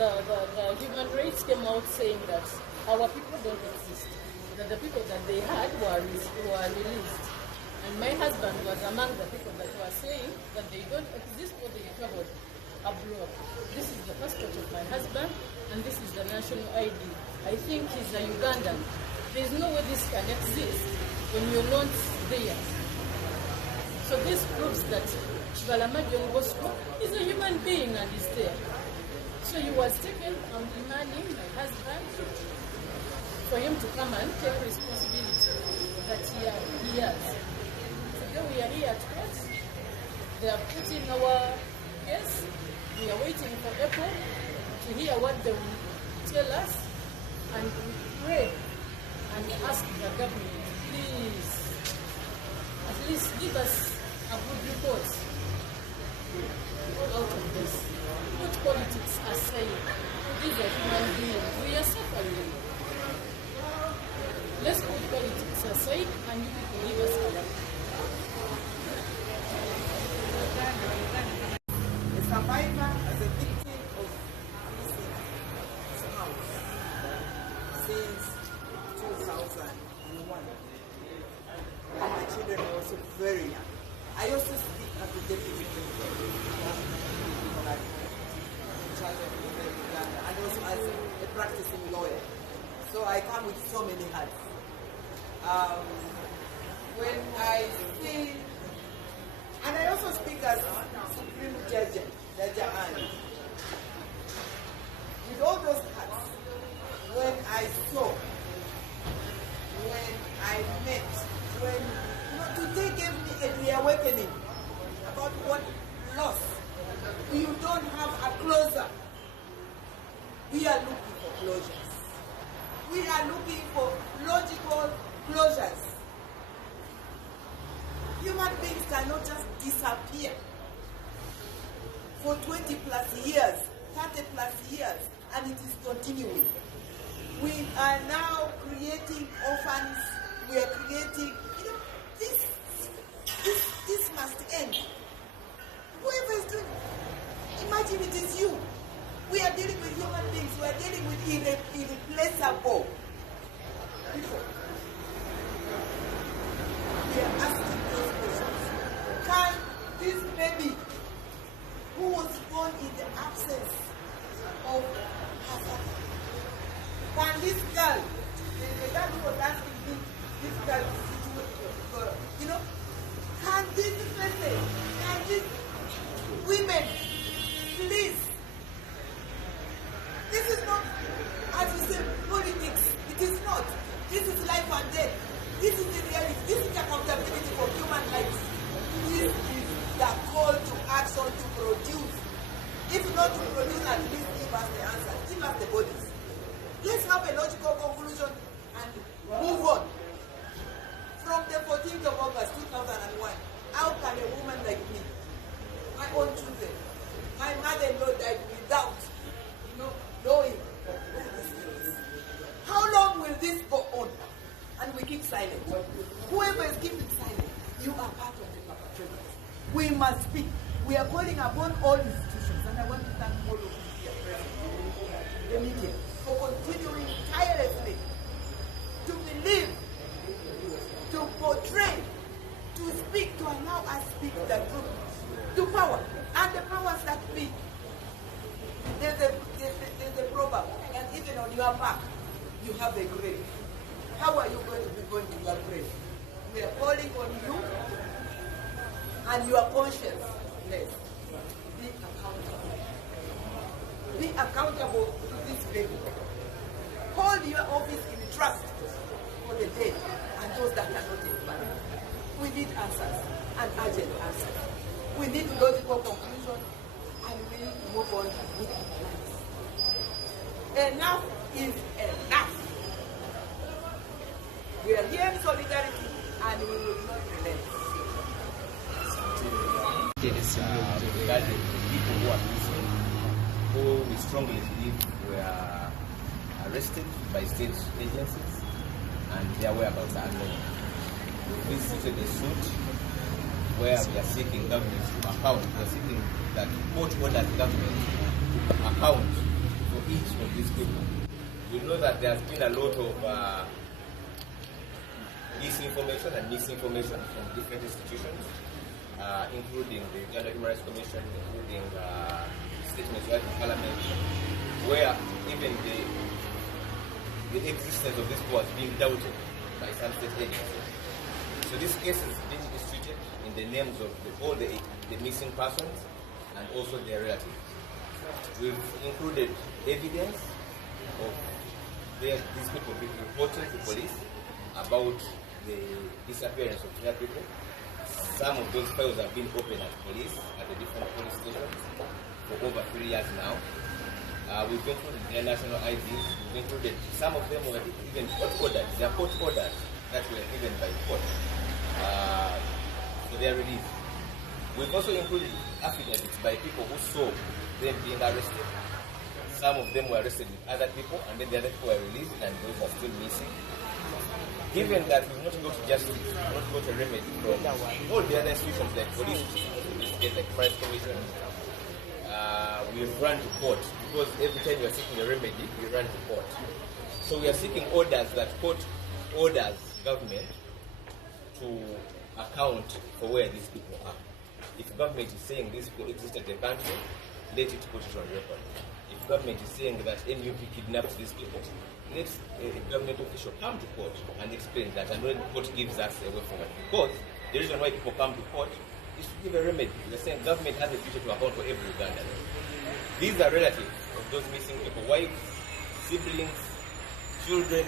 the human rights came out saying that our people don't exist, that the people that they had were released. And my husband was among the people that were saying that they don't exist or they traveled abroad. This is the passport of my husband, and this is the national ID. I think he's a Ugandan. There's no way this can exist when you're not there. So this proves that Chibalamadio Bosco is a human being and is there. So he was taken on demanding my husband for him to come and take responsibility that he has. Today we are here at court. They are putting our case. We are waiting for April to hear what they will tell us, and we pray and ask the government, please, at least give us a good report out of this. Put politics aside. These are human beings. We are suffering. Let's put politics aside and you people give us our. A survivor as a victim of Musisi's house since 2001. And my children are also very young. I also speak as the deputy president and also as a practicing lawyer. So I come with so many hats. When I see, and I also speak as Supreme Judge Anne. With all those hats, when I saw, when I met, today gave me a reawakening about what loss. You don't have a closer. We are looking for closures. We are looking for logical closures. Human beings cannot just disappear for 20 plus years, 30 plus years, and it is continuing. We are now creating orphans. We are creating, this must end. Whoever is doing, imagine it is you. We are dealing with human beings. We are dealing with irreplaceable people. We are asking those questions. Can this baby, who was born in the absence of her father, can this girl, the girl who was asking me, this girl, can this person, can these women, please? This is not, as we say, politics. It is not. This is life and death. This is the reality. This is accountability for human lives. This is the call to action to produce. If not to produce, at least give us the answer. Give us the bodies. Let's have a logical conclusion and move on. From the 14th of August 2001, how can a woman like me, my own children, my mother-in-law died without, knowing how long will this go on? And we keep silent. Whoever is keeping silent, you are part of the perpetrators. We must speak. We are calling upon all institutions, and I want to thank all of you here present, the media, for continuing tirelessly to believe, to portray, to speak, to allow us speak the truth, to power, and the powers that be. There's a proverb, and even on your back, you have a grave. How are you going to be going to your grave? We are calling on you and your conscience. Be accountable. Be accountable to this baby. Hold your office in trust for the dead and those that are not in power. We need answers, and urgent answers. We need logical conclusion, and we move on with our lives. Enough is enough. We are here in solidarity, and we will not relent. It is regarding people who are missing, who we strongly believe were arrested by state agencies, and their whereabouts are unknown. We visited a suit where we are seeking government to account. We are seeking that court orders government to account for of these people. We know that there has been a lot of disinformation and misinformation from different institutions, including the Uganda Human Rights Commission, including statements right in Parliament, where even the existence of this war is being doubted by some state agencies. So this case is being distributed in the names of all the missing persons and also their relatives. We've included evidence of these people being reported to police about the disappearance of their people. Some of those files have been opened at police, at the different police stations, for over 3 years now. We've included their national IDs. We've included some of them were even court orders. They are court orders that were given by court for their release. We've also included affidavits by people who saw them being arrested. Some of them were arrested with other people, and then the other people were released, and those are still missing. Given that we've not got justice, we've not got a remedy from all the other institutions like police, like Price Commission, we've run to court, because every time we are seeking a remedy, we run to court. So we are seeking orders that court orders government to account for where these people are. If government is saying these people exist in the country, let it put it on record. If government is saying that NUP kidnapped these people, let a government official come to court and explain that, and when the court gives us a way forward. Because the reason why people come to court is to give a remedy. We're saying government has a duty to account for every Ugandan. These are relatives of those missing people, wives, siblings, children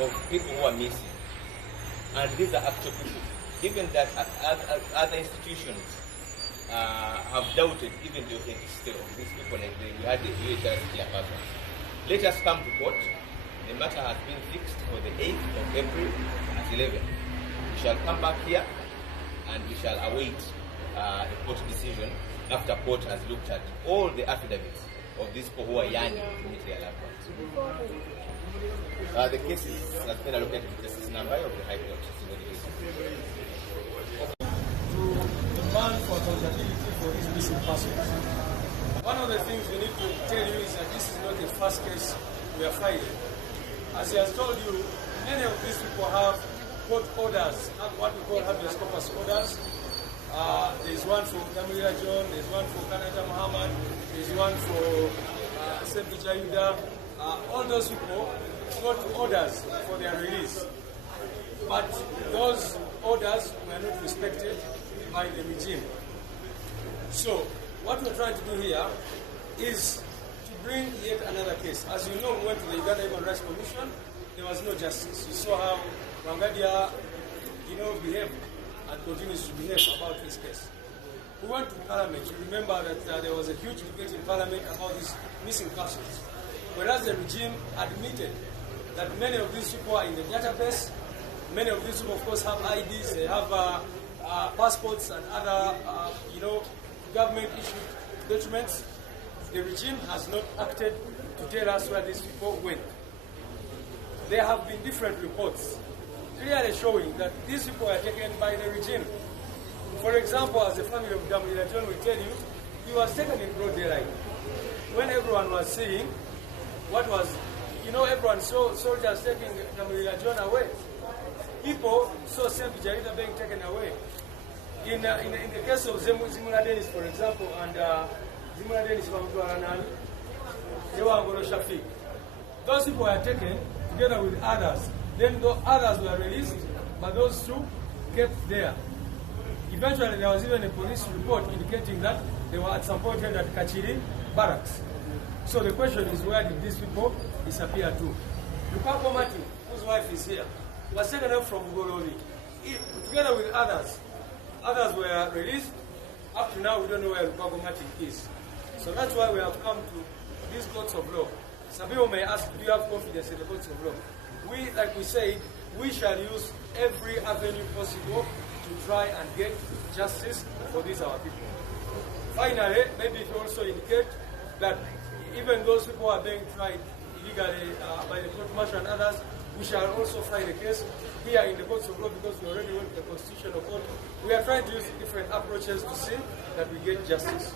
of people who are missing. And these are actual people. Given that other institutions have doubted even the authenticity of these people, like we had the UHRC person. Let us come to court. The matter has been fixed for the 8th of April at 11. We shall come back here and we shall await a court decision after court has looked at all the affidavits of these people who are yearning to meet their loved ones. The case has been allocated to the case number of the High Court. To demand for accountability for these missing persons. One of the things we need to tell you is that this is not the first case we are filing. As he has told you, many of these people have court orders, what we call habeas corpus orders. There's one for Damira John, there's one for Canada Muhammad, there's one for Sepija Yuda. All those people got orders for their release. But those orders were not respected by the regime. So, what we're trying to do here is to bring yet another case. As you know, we went to the Uganda Human Rights Commission, there was no justice. You saw how Wangadia, behaved and continues to behave about this case. We went to Parliament. You remember that there was a huge debate in Parliament about these missing persons. Whereas the regime admitted that many of these people are in the database, many of these people, of course, have IDs, they have passports and other, government-issued documents. The regime has not acted to tell us where these people went. There have been different reports clearly showing that these people are taken by the regime. For example, as the family of Damira John will tell you, he was taken in broad daylight. When everyone was seeing what was, everyone saw soldiers taking Damira John away. People saw Sempi Jarida being taken away. In the case of Zimula Dennis, for example, and Zimula Dennis Mamduaranani, Ewangolo Shafiq, those people were taken together with others. Then the others were released, but those two kept there. Eventually, there was even a police report indicating that they were at some point held at Kachiri barracks. So the question is, where did these people disappear to? Lukaku Mati, whose wife is here, was taken up from Ugololi, together with others. Others were released. Up to now, we don't know where Lukaku Mati is. So that's why we have come to these courts of law. Some people may ask, do you have confidence in the courts of law? We, like we said, we shall use every avenue possible to try and get justice for these our people. Finally, maybe it will also indicate that even those people who are being tried illegally by the court martial and others, we shall also file a case here in the courts of law because we already went to the constitutional court. We are trying to use different approaches to see that we get justice.